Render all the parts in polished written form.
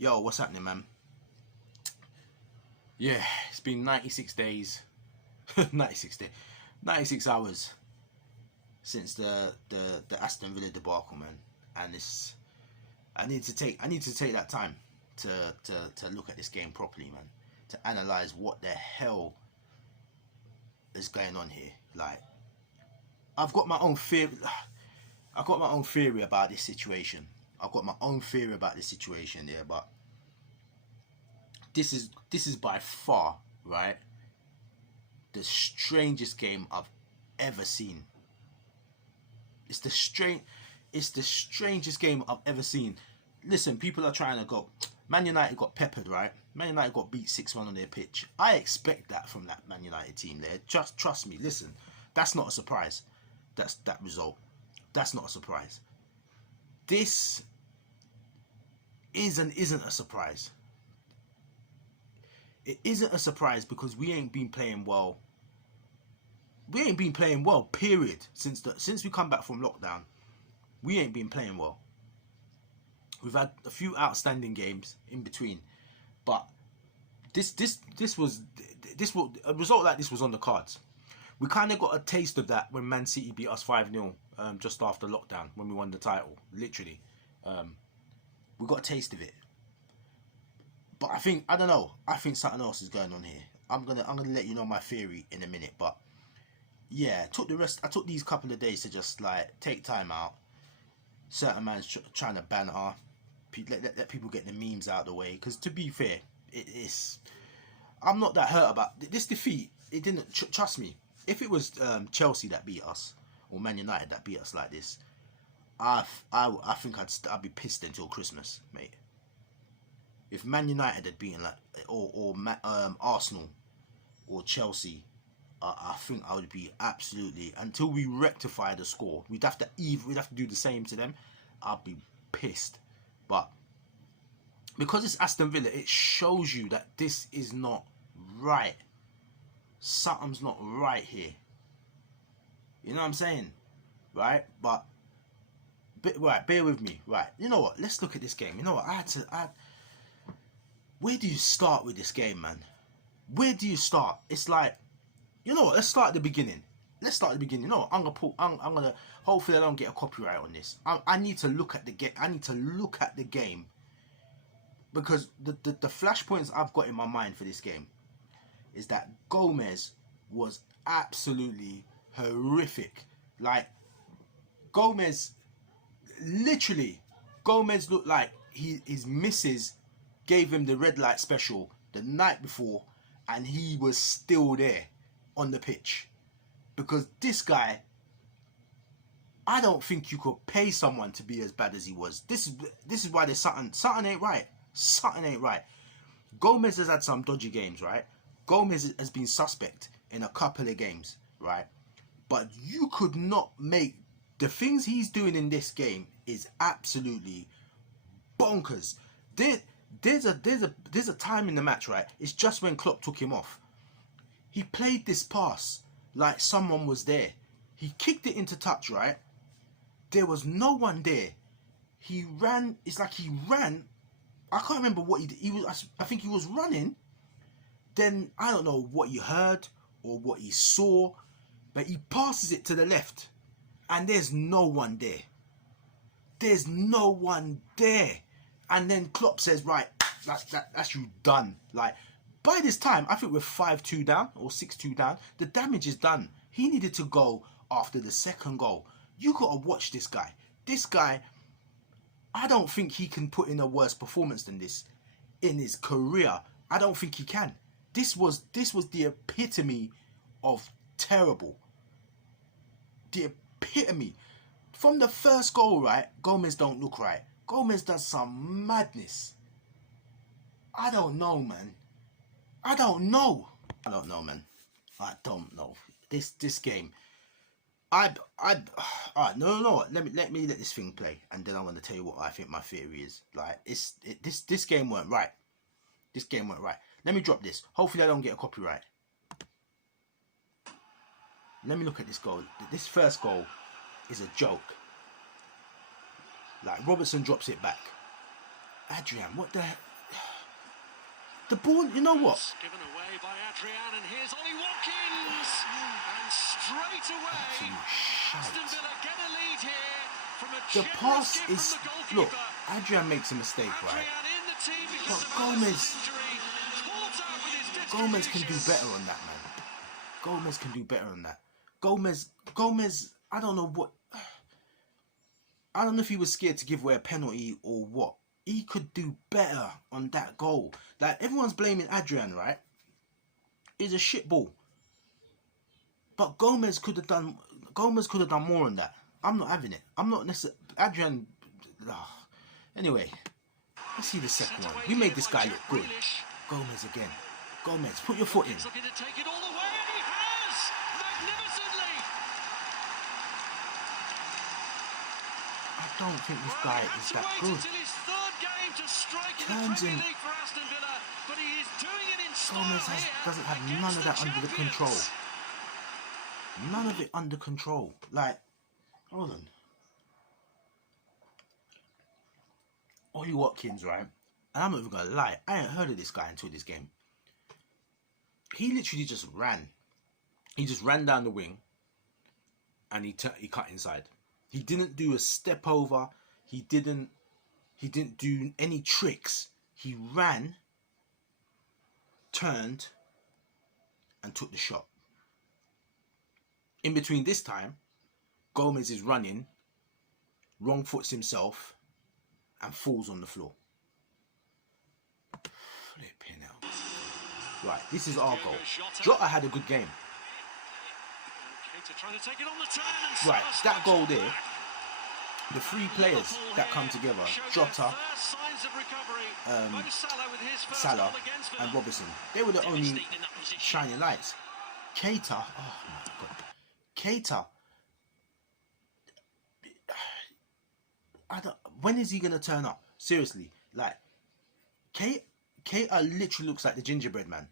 Yo, what's happening, man? Yeah, it's been 96 days, 96 hours since the Aston Villa debacle, man. And I need to take that time to look at this game properly, man. To analyze what the hell is going on here. Like, I've got my own theory. I've got my own theory about this situation. Yeah, but this is by far, right, the strangest game I've ever seen. It's the strangest game I've ever seen. Listen, people are trying to go, Man United got peppered, right? Man United got beat 6-1 on their pitch. I expect that from that Man United team there. Just trust me. Listen, that's not a surprise. That result. That's not a surprise. This isn't a surprise. It isn't a surprise because we ain't been playing well. We ain't been playing well, period. Since we come back from lockdown, we ain't been playing well. We've had a few outstanding games in between, but a result like this was on the cards. We kind of got a taste of that when Man City beat us 5-0 just after lockdown when we won the title. Literally, we got a taste of it. But I don't know. I think something else is going on here. I'm gonna let you know my theory in a minute. But yeah, I took these couple of days to just like take time out. Certain man's trying to banter. Let people get the memes out of the way. Because to be fair, I'm not that hurt about this defeat. It didn't trust me. If it was Chelsea that beat us or Man United that beat us like this, I think I'd be pissed until Christmas, mate. If Man United had beaten or Arsenal or Chelsea, I think I would be absolutely, until we rectify the score. We'd have to do the same to them. I'd be pissed. But because it's Aston Villa, it shows you that this is not right. Something's not right here. You know what I'm saying? Right? But bear with me. Right. You know what? Let's look at this game. You know what? Where do you start with this game, man? Where do you start? It's like, you know what? Let's start at the beginning. You know what? I'm gonna. Hopefully, I don't get a copyright on this. I need to look at the game. Because the flashpoints I've got in my mind for this game is that Gomez was absolutely horrific. Like, Gomez looked like his missus gave him the red light special the night before and he was still there on the pitch. Because this guy, I don't think you could pay someone to be as bad as he was. This is why there's something ain't right. Something ain't right. Gomez has had some dodgy games, right? Gomez has been suspect in a couple of games, right? But you could not make the things he's doing in this game is absolutely bonkers. There's a time in the match, right? It's just when Klopp took him off. He played this pass like someone was there. He kicked it into touch, right? There was no one there. He ran. It's like he ran. I can't remember what he did. I think he was running. Then I don't know what he heard or what he saw, but he passes it to the left, and there's no one there. And then Klopp says, right, that's you done. Like, by this time, I think we're 5-2 down or 6-2 down. The damage is done. He needed to go after the second goal. You got to watch this guy. This guy, I don't think he can put in a worse performance than this in his career. I don't think he can. This was the epitome of terrible. The epitome. From the first goal, right, Gomez don't look right. Gomez does some madness. I don't know, man. I don't know, man. I don't know. This game. Alright, no. Let me let this thing play, and then I'm gonna tell you what I think my theory is. Like, this game weren't right. This game weren't right. Let me drop this. Hopefully I don't get a copyright. Let me look at this goal. This first goal is a joke. Like, Robertson drops it back. Adrian, what the heck? The ball, you know what? Given away by Adrian, and here's Ollie Watkins, and straight away, Aston Villa get a lead here from a The pass gift is, from the goalkeeper. look, Adrian makes a mistake, right? Adrian in the team But because of Gomez, injury. Caught out with his Gomez can do distribution. better on that, man. Gomez can do better on that. Gomez, I don't know what. I don't know if he was scared to give away a penalty or what. He could do better on that goal. Like, everyone's blaming Adrian, right? It's a shit ball. But Gomez could have done more on that. I'm not having it. I'm not necessarily Adrian. Anyway, let's see the second one. We made this guy look good. Gomez again. Gomez, put your foot in. Looking to take it all the way, and he has magnificently. I don't think this guy is that good. His third game to strike in Turns the in. Premier League for Aston Villa, but he is doing it in style Gomez here doesn't have against none of that the under the champions. control. None of it under control. Like, hold on. Ollie Watkins, right? And I'm not even gonna lie, I ain't heard of this guy until this game. He literally just ran. He just ran down the wing, and he cut inside. He didn't do a step over. He didn't do any tricks. He ran, turned, and took the shot. In between this time, Gomez is running, wrong foots himself, and falls on the floor. Flipping hell. Right, this is our goal. Jota had a good game. Trying to take it on the turn and Right, that goal there, back. the three players that come together, Jota, Salah, and Robertson, they were the only shining lights. Keita, oh my God. Keita, when is he going to turn up? Seriously, like, Keita literally looks like the gingerbread man.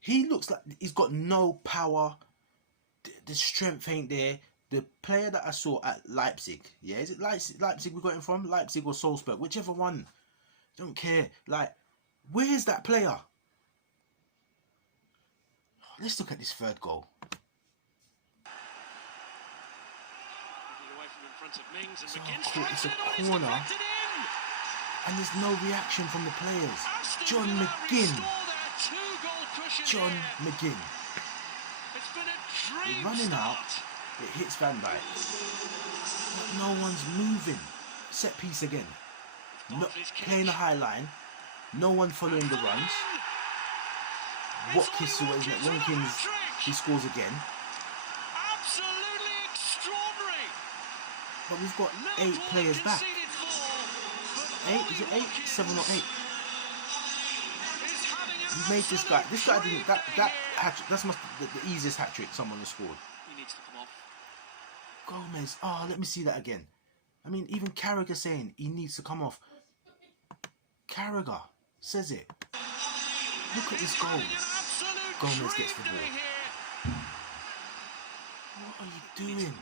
He looks like he's got no power. The strength ain't there. The player that I saw at Leipzig, yeah, is it Leipzig we got him from? Leipzig or Salzburg, whichever one. Don't care. Like, where's that player? Let's look at this third goal. It's a corner, and there's no reaction from the players. John McGinn. They're running out. It hits Van Dijk. But no one's moving. Set piece again. No, playing the high line. No one following the runs. Watkins, he scores again. Absolutely extraordinary. But we've got 8 players back. 8? Is it 8? 7 or 8? We made this guy. This guy didn't. That hat-trick. That's the easiest hat trick someone has scored. He needs to come off. Gomez. Oh, let me see that again. I mean, even Carragher saying he needs to come off. Carragher says it. Look at this goal. Gomez gets the ball. What are you doing?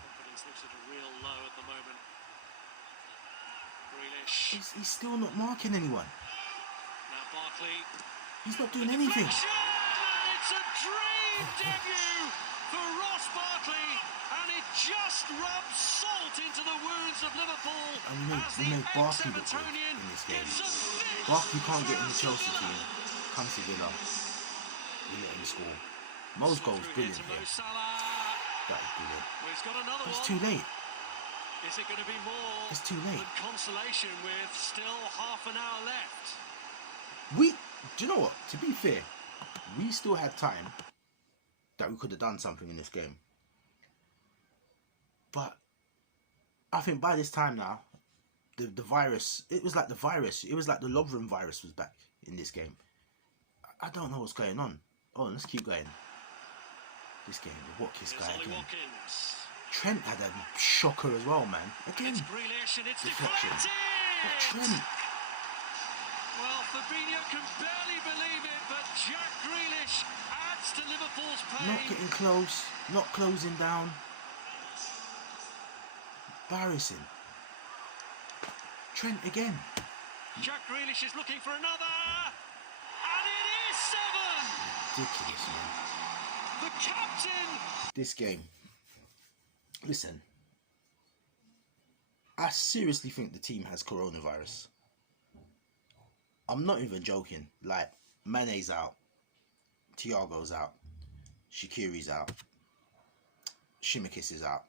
Confidence looks at a real low at the moment. Grealish. He's still not marking anyone. Now Barkley. He's not doing anything. It's a dream debut for Ross Barkley, and it just rubs salt into the wounds of Liverpool. And we made Barkley look good in this game. Barkley can't get in the Chelsea team. Comes to Villa. We let him score. Mo's goal is brilliant here. That is brilliant. But it's too late. Is it going to be more? It's too late. Than consolation with still half an hour left? Do you know what? To be fair, we still had time that we could have done something in this game. But I think by this time now, the virus, it was like the virus. It was like the Lovren virus was back in this game. I don't know what's going on. Oh, let's keep going. This game, the Watkins guy again. Trent had a shocker as well, man. Again, deflection. But Trent. Well, Fabinho can barely believe it, but Jack Grealish adds to Liverpool's pain. Not getting close, not closing down. Embarrassing. Trent again. Jack Grealish is looking for another. And it is 7. Ridiculous, man. The captain. This game. Listen. I seriously think the team has coronavirus. I'm not even joking. Like, Mane's out. Thiago's out. Shaqiri's out. Shimikis is out.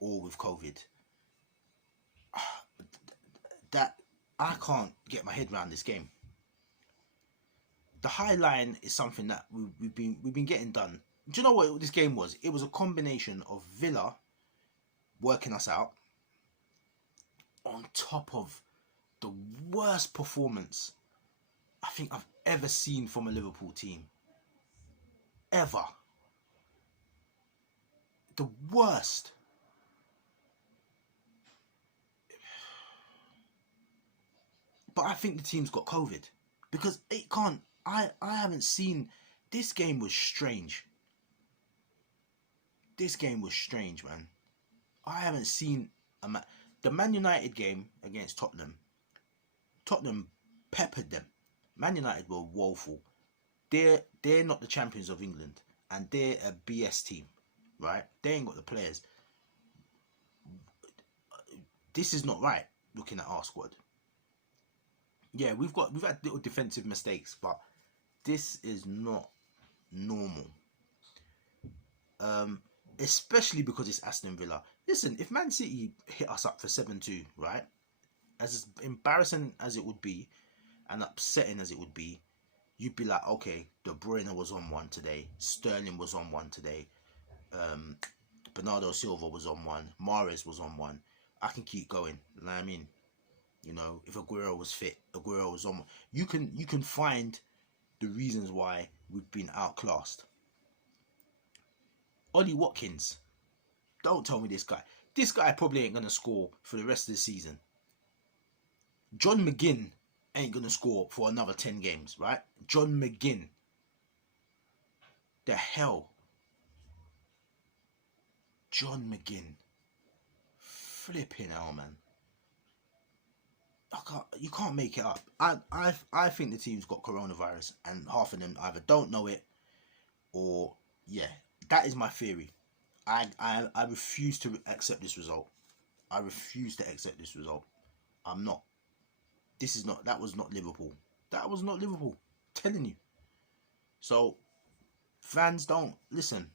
All with COVID. That I can't get my head around this game. The high line is something that we've been getting done. Do you know what this game was? It was a combination of Villa working us out on top of the worst performance I think I've ever seen from a Liverpool team. Ever. The worst. But I think the team's got COVID. Because it can't... I haven't seen... This game was strange. This game was strange, man. I haven't seen... The Man United game against Tottenham. Tottenham peppered them. Man United were woeful. They're not the champions of England. And they're a BS team. Right? They ain't got the players. This is not right, looking at our squad. Yeah, we've had little defensive mistakes, but this is not normal. Especially because it's Aston Villa. Listen, if Man City hit us up for 7-2, right? As embarrassing as it would be, and upsetting as it would be, you'd be like, okay, De Bruyne was on one today, Sterling was on one today, Bernardo Silva was on one, Mahrez was on one. I can keep going. You know what I mean? You know, if Aguero was fit, Aguero was on. You can find the reasons why we've been outclassed. Ollie Watkins, don't tell me this guy. This guy probably ain't gonna score for the rest of the season. John McGinn ain't gonna score for another 10 games, right? John McGinn. The hell. John McGinn. Flipping hell, man. You can't make it up. I think the team's got coronavirus, and half of them either don't know it, or yeah, that is my theory. I refuse to accept this result. I refuse to accept this result. I'm not. This is not. That was not Liverpool. That was not Liverpool. I'm telling you. So fans, don't listen.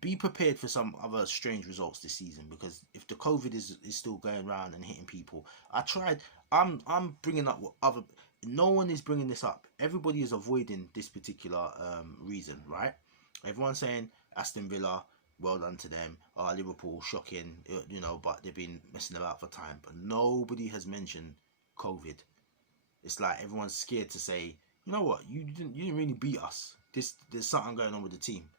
Be prepared for some other strange results this season, because if the COVID is still going around and hitting people, I'm bringing up what other. No one is bringing this up. Everybody is avoiding this particular reason, right? Everyone's saying Aston Villa, well done to them. Liverpool, shocking, you know, but they've been messing about for time. But nobody has mentioned COVID. It's like everyone's scared to say, you know what, you didn't really beat us. There's something going on with the team.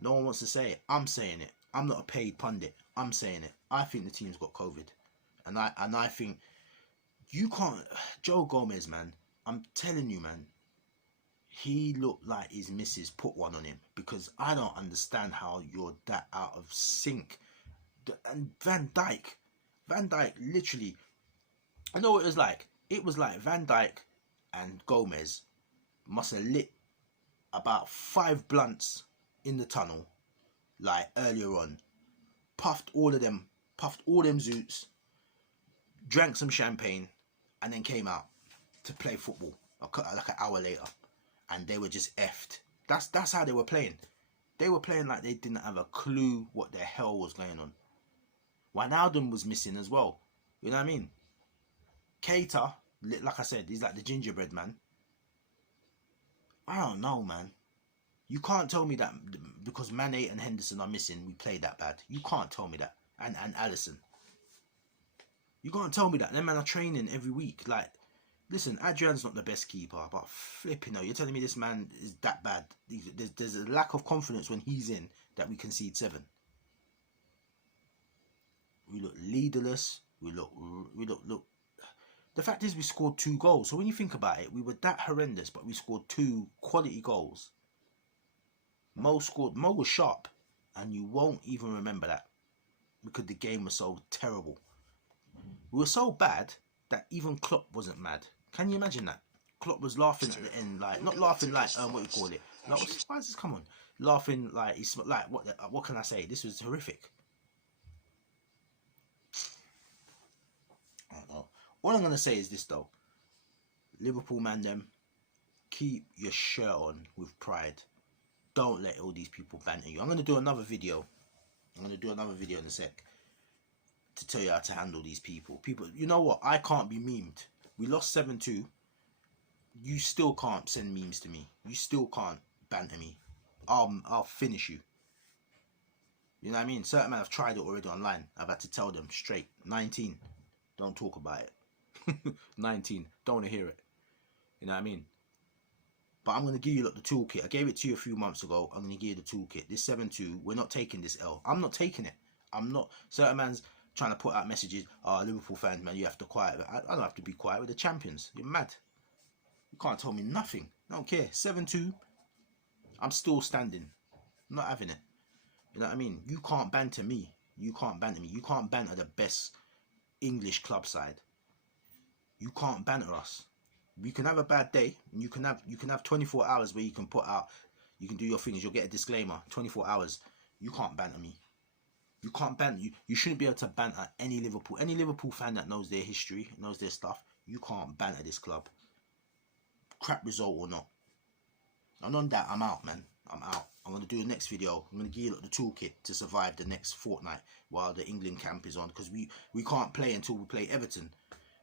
No one wants to say it. I'm saying it. I'm not a paid pundit. I'm saying it. I think the team's got COVID. And I think you can't... Joe Gomez, man. I'm telling you, man. He looked like his missus put one on him. Because I don't understand how you're that out of sync. And Van Dijk. Van Dijk literally... I know what it was like. It was like Van Dijk and Gomez must have lit about 5 blunts in the tunnel, like earlier on, puffed all them zoots, drank some champagne, and then came out to play football like an hour later, and they were just effed. That's how they were playing. They were playing like they didn't have a clue what the hell was going on. Wijnaldum was missing as well. You know what I mean? Keita, like I said, he's like the gingerbread man. I don't know, man. You can't tell me that because Mane and Henderson are missing, we play that bad. You can't tell me that. And Alisson. You can't tell me that. Them men are training every week. Like, listen, Adrian's not the best keeper, but flipping no, you're telling me this man is that bad. There's a lack of confidence when he's in that we concede 7. We look leaderless. We look. The fact is, we scored 2 goals. So when you think about it, we were that horrendous, but we scored 2 quality goals. Mo was sharp, and you won't even remember that because the game was so terrible. We were so bad that even Klopp wasn't mad. Can you imagine that? Klopp was laughing at the end, like not laughing like what you call it. Like, why is this? Come on, laughing like he's like what can I say? This was horrific. I don't know. All I'm gonna say is this though. Liverpool man, them keep your shirt on with pride. Don't let all these people banter you. I'm gonna do another video. I'm gonna do another video in a sec to tell you how to handle these people. People, you know what? I can't be memed. We lost 7-2. You still can't send memes to me. You still can't banter me. I'll finish you. You know what I mean? Certain men have tried it already online. I've had to tell them straight. 19. Don't talk about it. 19. Don't want to hear it. You know what I mean? But I'm going to give you the toolkit. I gave it to you a few months ago. I'm going to give you the toolkit. This 7-2, we're not taking this L. I'm not taking it. I'm not. Certain man's trying to put out messages. Oh, Liverpool fans, man, you have to quiet. I don't have to be quiet with the champions. You're mad. You can't tell me nothing. I don't care. 7-2. I'm still standing. I'm not having it. You know what I mean? You can't banter me. You can't banter me. You can't banter the best English club side. You can't banter us. You can have a bad day. You can have 24 hours where you can put out, you can do your things. You'll get a disclaimer. 24 hours. You can't banter me. You can't banter. You shouldn't be able to banter any Liverpool fan that knows their history, knows their stuff. You can't banter this club. Crap result or not. And on that, I'm out, man. I'm out. I'm going to do the next video. I'm going to give you the toolkit to survive the next fortnight while the England camp is on. Because we can't play until we play Everton.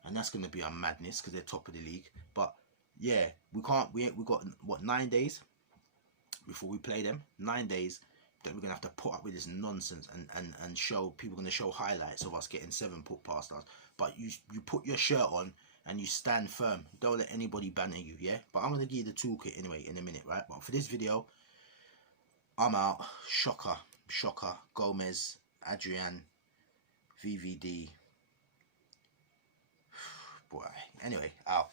And that's going to be a madness because they're top of the league. But yeah, we got, what, 9 days before we play them? 9 days. Then we're going to have to put up with this nonsense and show, people are going to show highlights of us getting 7 put past us. But you put your shirt on and you stand firm. Don't let anybody banter you, yeah? But I'm going to give you the toolkit anyway in a minute, right? But for this video, I'm out. Shocker, Gomez, Adrian, VVD. Boy, anyway, out.